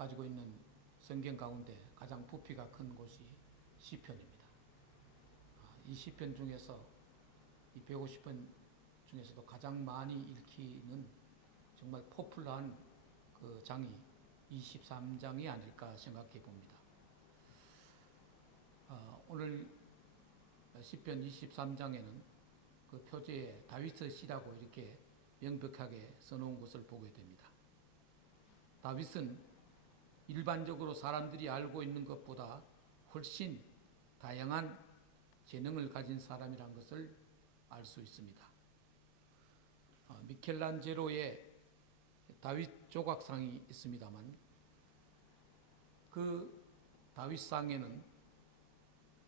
가지고 있는 성경 가운데 가장 부피가 큰 곳이 시편입니다. 이 시편 중에서 이 150편 중에서도 가장 많이 읽히는 정말 포퓰러한 그 장이 23장이 아닐까 생각해 봅니다. 오늘 시편 23장에는 그 표제에 다윗의 시라고 이렇게 명백하게 써놓은 것을 보게 됩니다. 다윗은 일반적으로 사람들이 알고 있는 것보다 훨씬 다양한 재능을 가진 사람이라는 것을 알 수 있습니다. 미켈란젤로의 다윗 조각상이 있습니다만 그 다윗상에는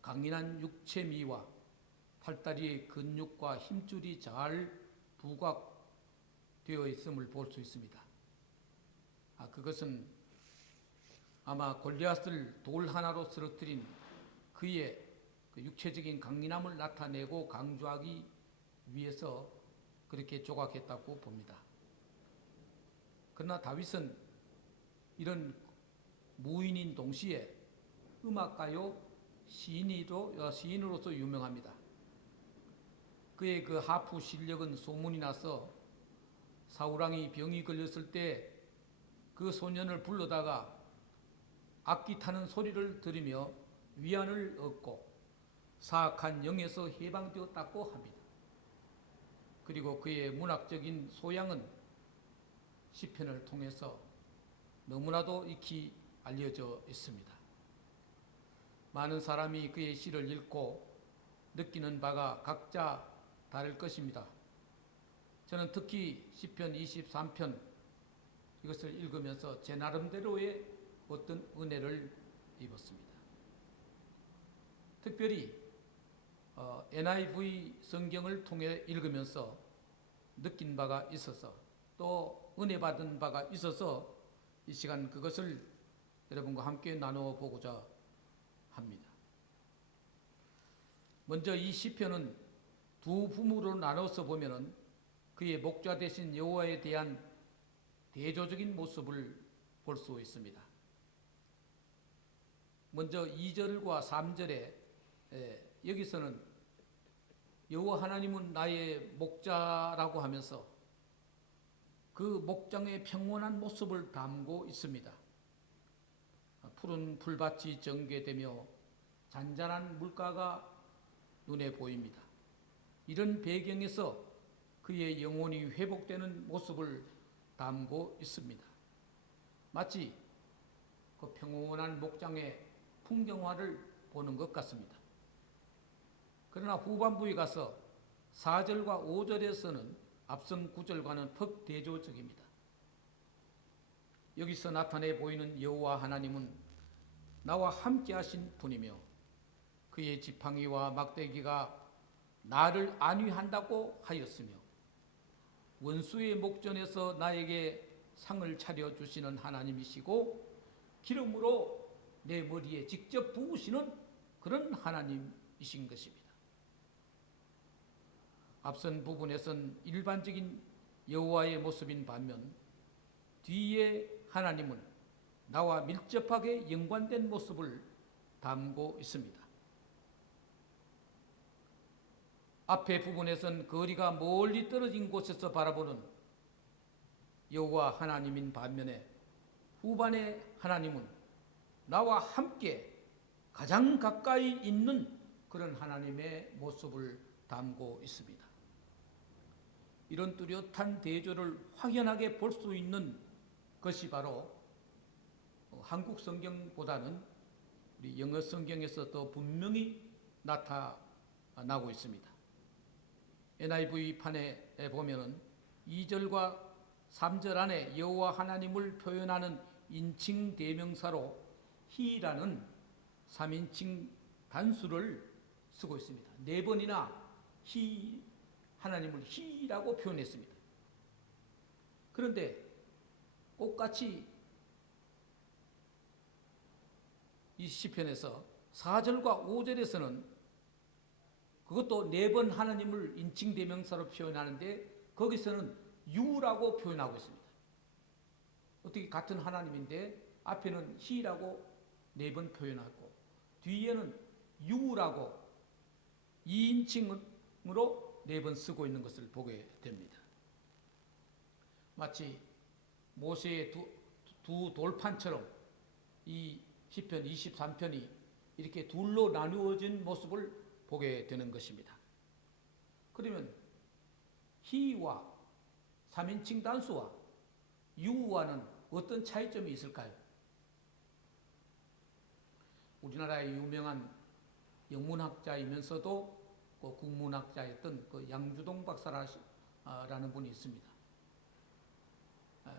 강인한 육체미와 팔다리의 근육과 힘줄이 잘 부각되어 있음을 볼 수 있습니다. 그것은 아마 골리앗을 돌 하나로 쓰러뜨린 그의 그 육체적인 강인함을 나타내고 강조하기 위해서 그렇게 조각했다고 봅니다. 그러나 다윗은 이런 무인인 동시에 음악가요 시인으로서 유명합니다. 그의 그 하프 실력은 소문이 나서 사울왕이 병이 걸렸을 때 그 소년을 불러다가 악기 타는 소리를 들으며 위안을 얻고 사악한 영에서 해방되었다고 합니다. 그리고 그의 문학적인 소양은 시편을 통해서 너무나도 익히 알려져 있습니다. 많은 사람이 그의 시를 읽고 느끼는 바가 각자 다를 것입니다. 저는 특히 시편 23편 이것을 읽으면서 제 나름대로의 어떤 은혜를 입었습니다. 특별히 NIV 성경을 통해 읽으면서 느낀 바가 있어서 또 은혜 받은 바가 있어서 이 시간 그것을 여러분과 함께 나누어 보고자 합니다. 먼저 이 시편은 두 부문으로 나눠서 보면은 그의 목자 되신 여호와에 대한 대조적인 모습을 볼 수 있습니다. 먼저 2절과 3절에 여기서는 여호와 하나님은 나의 목자라고 하면서 그 목장의 평온한 모습을 담고 있습니다. 푸른 풀밭이 전개되며 잔잔한 물가가 눈에 보입니다. 이런 배경에서 그의 영혼이 회복되는 모습을 담고 있습니다. 마치 그 평온한 목장의 풍경화를 보는 것 같습니다. 그러나 후반부에 가서 4절과 5절에서는 앞선 9절과는 턱대조적입니다. 여기서 나타내 보이는 여호와 하나님은 나와 함께 하신 분이며 그의 지팡이와 막대기가 나를 안위한다고 하였으며 원수의 목전에서 나에게 상을 차려주시는 하나님이시고 기름으로 내 머리에 직접 부으시는 그런 하나님이신 것입니다. 앞선 부분에선 일반적인 여호와의 모습인 반면 뒤에 하나님은 나와 밀접하게 연관된 모습을 담고 있습니다. 앞에 부분에선 거리가 멀리 떨어진 곳에서 바라보는 여호와 하나님인 반면에 후반의 하나님은 나와 함께 가장 가까이 있는 그런 하나님의 모습을 담고 있습니다. 이런 뚜렷한 대조를 확연하게 볼 수 있는 것이 바로 한국 성경보다는 우리 영어 성경에서 더 분명히 나타나고 있습니다. NIV 판에 보면은 2절과 3절 안에 여호와 하나님을 표현하는 인칭 대명사로 He라는 3인칭 단수를 쓰고 있습니다. 4번이나 He, 하나님을 He라고 표현했습니다. 그런데 똑같이 이 시편에서 4절과 5절에서는 그것도 4번 하나님을 인칭 대명사로 표현하는데 거기서는 You라고 표현하고 있습니다. 어떻게 같은 하나님인데 앞에는 he라고 4번 표현하고 뒤에는 you라고 2인칭으로 4번 쓰고 있는 것을 보게 됩니다. 마치 모세의 두 돌판처럼 이 시편 23편이 이렇게 둘로 나누어진 모습을 보게 되는 것입니다. 그러면 he와 3인칭 단수와 you와는 어떤 차이점이 있을까요? 우리나라의 유명한 영문학자이면서도 그 국문학자였던 그 양주동 박사라는 분이 있습니다.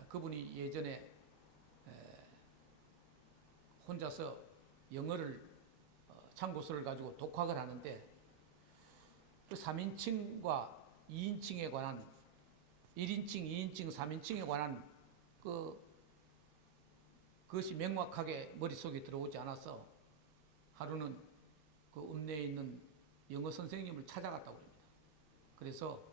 그분이 예전에 혼자서 영어를 참고서를 가지고 독학을 하는데 그 3인칭과 2인칭에 관한 1인칭, 2인칭, 3인칭에 관한 그것이 명확하게 머릿속에 들어오지 않아서 하루는 그 읍내에 있는 영어 선생님을 찾아갔다고 합니다. 그래서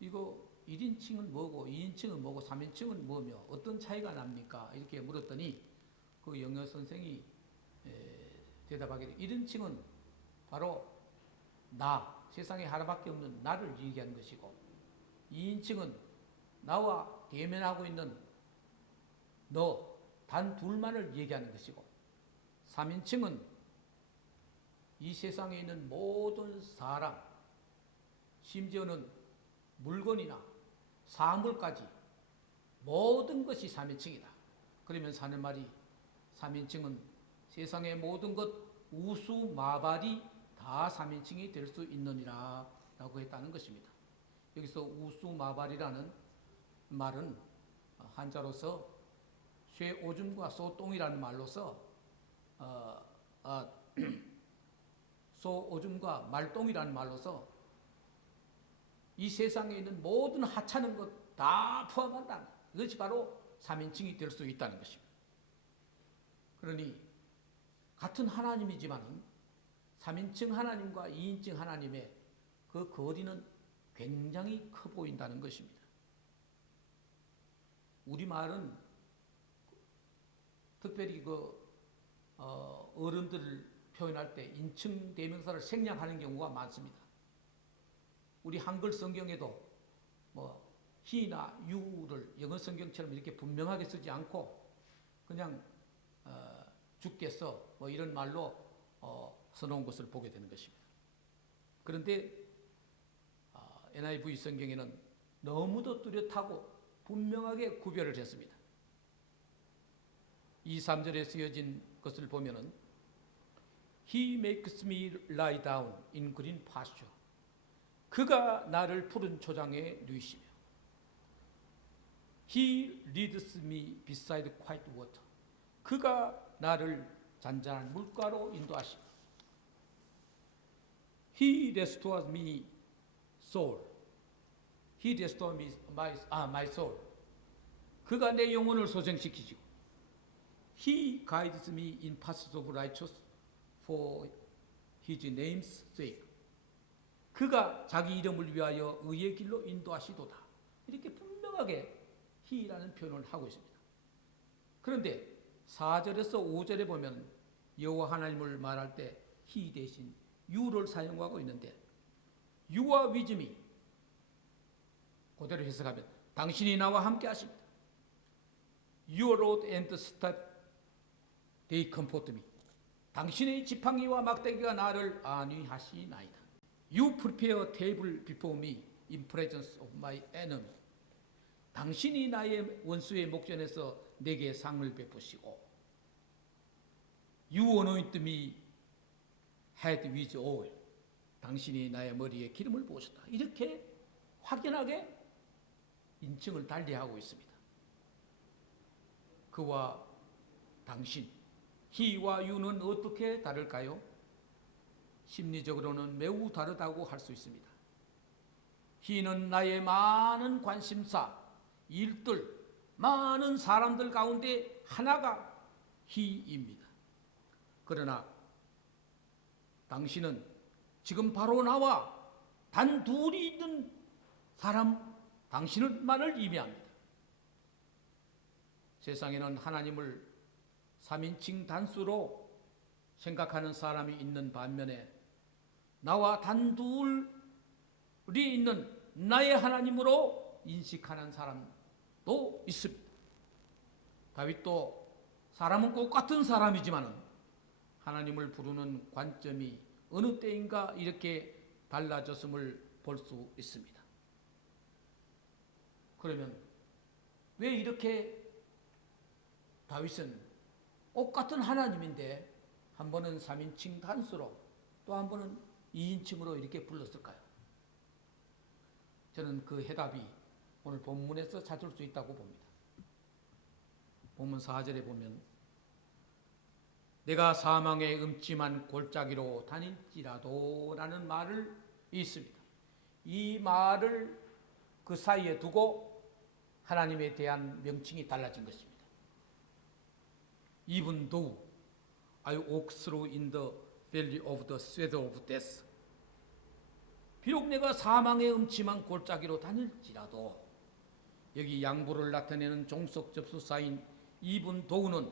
이거 1인칭은 뭐고 2인칭은 뭐고 3인칭은 뭐며 어떤 차이가 납니까? 이렇게 물었더니 그 영어 선생이 대답하기를 1인칭은 바로 나, 세상에 하나밖에 없는 나를 얘기하는 것이고 2인칭은 나와 대면하고 있는 너, 단 둘만을 얘기하는 것이고 3인칭은 이 세상에 있는 모든 사람, 심지어는 물건이나 사물까지 모든 것이 3인칭이다. 그러면서 하는 말이 3인칭은 세상의 모든 것 우수마발이 다 3인칭이 될 수 있느니라 라고 했다는 것입니다. 여기서 우수마발이라는 말은 한자로서 쇠오줌과 소똥이라는 말로서 소오줌과 말똥이라는 말로서 이 세상에 있는 모든 하찮은 것 다 포함한다. 이것이 바로 3인칭이 될 수 있다는 것입니다. 그러니 같은 하나님이지만 3인칭 하나님과 2인칭 하나님의 그 거리는 굉장히 커 보인다는 것입니다. 우리말은 특별히 어른들을 표현할 때 인칭 대명사를 생략하는 경우가 많습니다. 우리 한글 성경에도 he나 you를 영어 성경처럼 이렇게 분명하게 쓰지 않고 그냥 주께서 이런 말로 써놓은 것을 보게 되는 것입니다. 그런데 NIV 성경에는 너무도 뚜렷하고 분명하게 구별을 했습니다. 2, 3절에 쓰여진 것을 보면은 He makes me lie down in green pasture. 그가 나를 푸른 초장에 누이시며 He leads me beside quiet water. 그가 나를 잔잔한 물가로 인도하시고 He restores me soul. He restores me my soul. 그가 내 영혼을 소생시키시고 He guides me in paths of righteousness for His name's sake. 그가 자기 이름을 위하여 의의 길로 인도하시도다. 이렇게 분명하게 He라는 표현을 하고 있습니다. 그런데 4절에서 5절에 보면 여호와 하나님을 말할 때 He 대신 you를 사용하고 있는데 you와 wisdom이 그대로 해석하면 당신이 나와 함께 하십니다. Your rod and staff they comfort me. 당신의 지팡이와 막대기가 나를 안위하시나이다. You prepare a table before me in presence of my enemy. 당신이 나의 원수의 목전에서 내게 상을 베푸시고 You anoint me head with oil. 당신이 나의 머리에 기름을 부으셨다. 이렇게 확연하게 인칭을 달리하고 있습니다. 그와 당신, He와 You는 어떻게 다를까요? 심리적으로는 매우 다르다고 할 수 있습니다. He는 나의 많은 관심사, 일들, 많은 사람들 가운데 하나가 He입니다. 그러나 당신은 지금 바로 나와 단 둘이 있는 사람, 당신만을 의미합니다. 세상에는 하나님을 3인칭 단수로 생각하는 사람이 있는 반면에 나와 단둘이 있는 나의 하나님으로 인식하는 사람도 있습니다. 다윗도 사람은 꼭 같은 사람이지만 하나님을 부르는 관점이 어느 때인가 이렇게 달라졌음을 볼 수 있습니다. 그러면 왜 이렇게 다윗은 똑같은 하나님인데 한 번은 3인칭 단수로 또 한 번은 2인칭으로 이렇게 불렀을까요? 저는 그 해답이 오늘 본문에서 찾을 수 있다고 봅니다. 본문 4절에 보면 내가 사망의 음침한 골짜기로 다닐지라도 라는 말을 있습니다. 이 말을 그 사이에 두고 하나님에 대한 명칭이 달라진 것입니다. Even though I walk through in the valley of the shadow of death. 비록 내가 사망의 음침한 골짜기로 다닐지라도, 여기 양보를 나타내는 종속 접수사인 even though는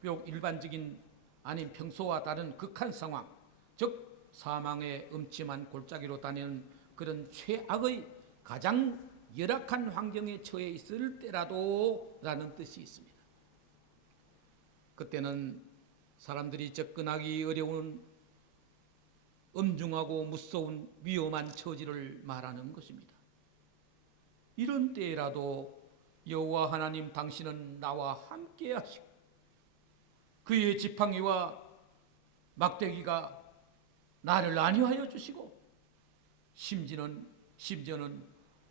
비록 일반적인 아닌 평소와 다른 극한 상황, 즉 사망의 음침한 골짜기로 다니는 그런 최악의 가장 열악한 환경에 처해 있을 때라도 라는 뜻이 있습니다. 그때는 사람들이 접근하기 어려운 엄중하고 무서운 위험한 처지를 말하는 것입니다. 이런 때라도 여호와 하나님 당신은 나와 함께 하시고 그의 지팡이와 막대기가 나를 안위하여 주시고 심지어는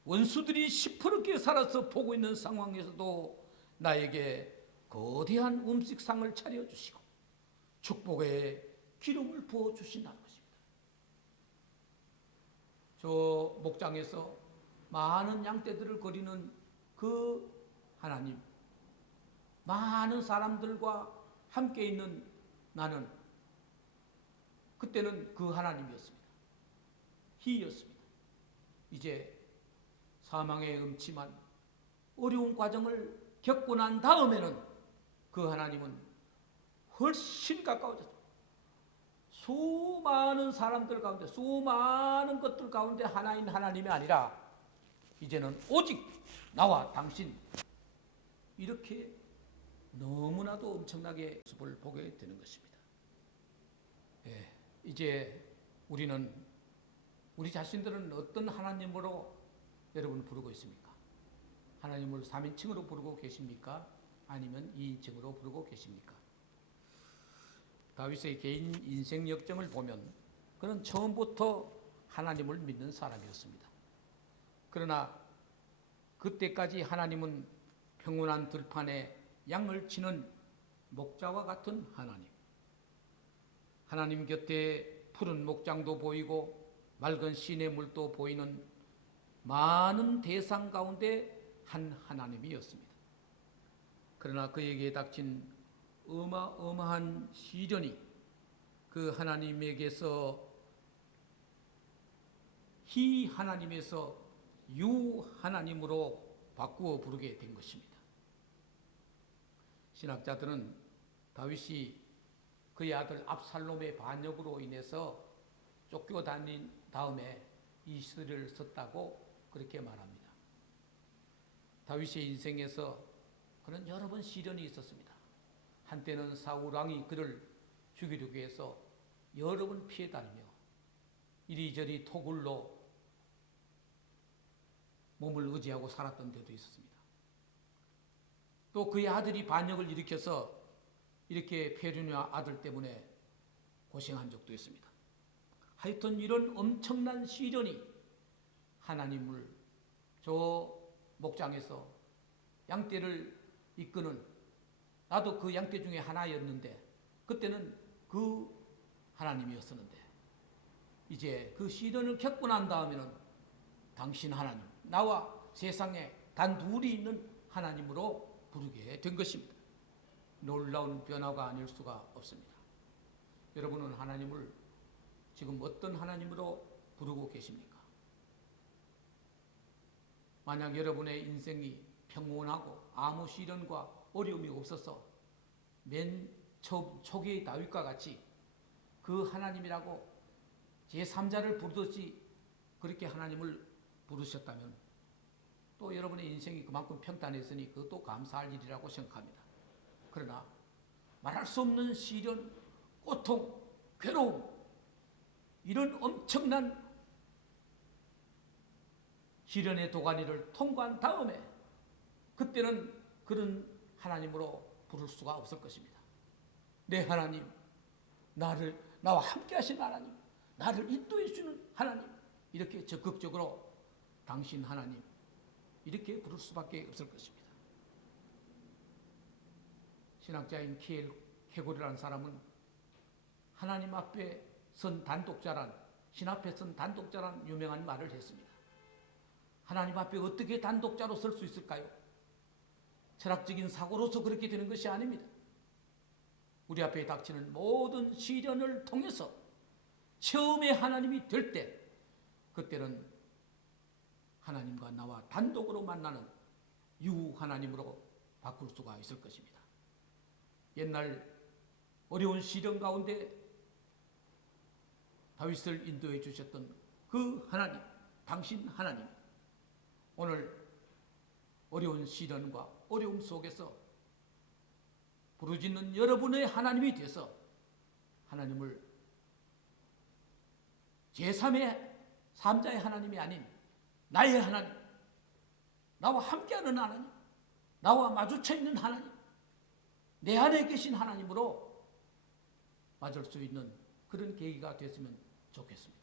원수들이 시퍼렇게 살아서 보고 있는 상황에서도 나에게 거대한 음식상을 차려주시고 축복의 기름을 부어주신다는 것입니다. 저 목장에서 많은 양떼들을 거리는 그 하나님, 많은 사람들과 함께 있는 나는 그때는 그 하나님이었습니다. 희였습니다. 이제 사망의 음침한 어려운 과정을 겪고 난 다음에는 그 하나님은 훨씬 가까워졌습니다. 수많은 사람들 가운데, 수많은 것들 가운데 하나인 하나님이 아니라 이제는 오직 나와 당신, 이렇게 너무나도 엄청나게 모습을 보게 되는 것입니다. 이제 우리 자신들은 어떤 하나님으로 여러분 부르고 있습니까? 하나님을 3인칭으로 부르고 계십니까? 아니면 2인칭으로 부르고 계십니까? 다윗의 개인 인생 역정을 보면 그는 처음부터 하나님을 믿는 사람이었습니다. 그러나 그때까지 하나님은 평온한 들판에 양을 치는 목자와 같은 하나님 곁에 푸른 목장도 보이고 맑은 시냇물도 보이는 많은 대상 가운데 한 하나님이었습니다. 그러나 그에게 닥친 어마어마한 시련이 그 하나님에게서 희 하나님에서 유 하나님으로 바꾸어 부르게 된 것입니다. 신학자들은 다윗이 그의 아들 압살롬의 반역으로 인해서 쫓겨다닌 다음에 이 시를 썼다고 그렇게 말합니다. 다윗의 인생에서 그는 여러 번 시련이 있었습니다. 한때는 사울 왕이 그를 죽이려고 해서 여러 번 피해 다니며 이리저리 토굴로 몸을 의지하고 살았던 때도 있었습니다. 또 그의 아들이 반역을 일으켜서 이렇게 페르냐 아들 때문에 고생한 적도 있습니다. 하여튼 이런 엄청난 시련이 하나님을 저 목장에서 양떼를 이끄는, 나도 그 양떼 중에 하나였는데 그때는 그 하나님이었었는데 이제 그 시련을 겪고 난 다음에는 당신 하나님, 나와 세상에 단둘이 있는 하나님으로 부르게 된 것입니다. 놀라운 변화가 아닐 수가 없습니다. 여러분은 하나님을 지금 어떤 하나님으로 부르고 계십니까? 만약 여러분의 인생이 평온하고 아무 시련과 어려움이 없어서 맨 초기의 다윗과 같이 그 하나님이라고 제3자를 부르듯이 그렇게 하나님을 부르셨다면 또 여러분의 인생이 그만큼 평탄했으니 그것도 감사할 일이라고 생각합니다. 그러나 말할 수 없는 시련, 고통, 괴로움, 이런 엄청난 시련의 도가니를 통과한 다음에 그때는 그런 하나님으로 부를 수가 없을 것입니다. 내 하나님, 나와 함께 하신 하나님, 나를 인도해 주는 하나님, 이렇게 적극적으로 당신 하나님, 이렇게 부를 수밖에 없을 것입니다. 신학자인 키엘 케고르라는 사람은 하나님 앞에 선 단독자란, 신 앞에 선 단독자란 유명한 말을 했습니다. 하나님 앞에 어떻게 단독자로 설 수 있을까요? 철학적인 사고로서 그렇게 되는 것이 아닙니다. 우리 앞에 닥치는 모든 시련을 통해서 처음에 하나님이 될 때, 그때는 하나님과 나와 단독으로 만나는 유 하나님으로 바꿀 수가 있을 것입니다. 옛날 어려운 시련 가운데 다윗을 인도해 주셨던 그 하나님, 당신 하나님, 오늘 어려운 시련과 어려움 속에서 부르짖는 여러분의 하나님이 돼서 하나님을 제3의 3자의 하나님이 아닌 나의 하나님, 나와 함께하는 하나님, 나와 마주쳐 있는 하나님, 내 안에 계신 하나님으로 맞을 수 있는 그런 계기가 됐으면 좋겠습니다.